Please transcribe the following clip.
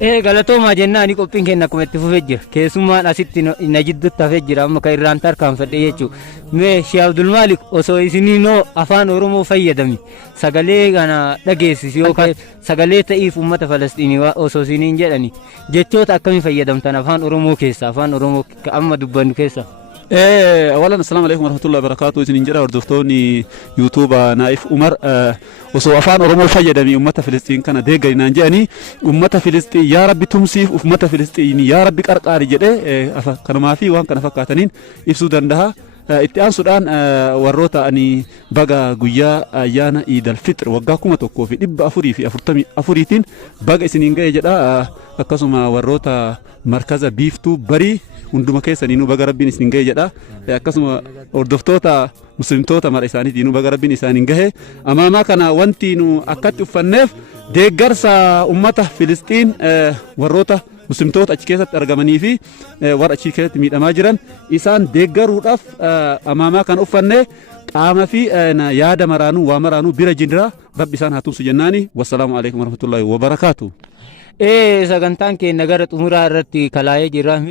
Galatooma jennaan qophiin keenya akkuma itti fufee jira. Keessummaan asitti na jidduutti hafee jira amma kan irraan tarkaanfadhe jechuudha. Mee Sheekh Abdul Maalik osoo isiniinoo afaan Oromoo fayyadami sagalee kana dhageessis yookaan sagalee ta'iif uummata Falastiinii osoo isiniin jedhani jechoota akkamii fayyadamtan afaan Oromoo keessa afaan Oromoo amma dubbannu keessa. أولا السلام عليكم ورحمة الله وبركاته. إذن جرى وردفتوني يوتيوب نايف عمر وصوفان أورمو فيدمي أمة فلسطين كان ديجا نانجاني أمة فلسطين يا ربي تمسيف أمة فلسطين يا ربي كارقاري جده كانوا ما في وان كان فكاتنين إفسودان ده اتيان سودان وروتا أني بقى جويا أيانا عيد الفطر وقاكم توقف في إب أفوري في أفوريتين بقى سنين جاي جدا أكاسما وروتا مركز بيفتو بري hunduma keessaniinuu baga rabbiin isin gahe jedha akkasuma hordoftoota muslimtoota mara isaaniitiinuu baga rabbiin isaaniin gahe amaamaa kana wanti nu akkatti uffanneef deeggarsa ummata Filistiin warroota muslimtoota achi keessatti argamanii fi warra achi keessatti miidhamaa jiran isaan deeggaruudhaaf amaamaa kan uffanne qaama fi yaada maraanuu waa maraanuu bira jira rabbi isaan haa tumsu jennaani wassalaamu alaikum warahmatullahi wabarakaatu. Sagantaan keenya gara xumuraa irratti kalaayee jira.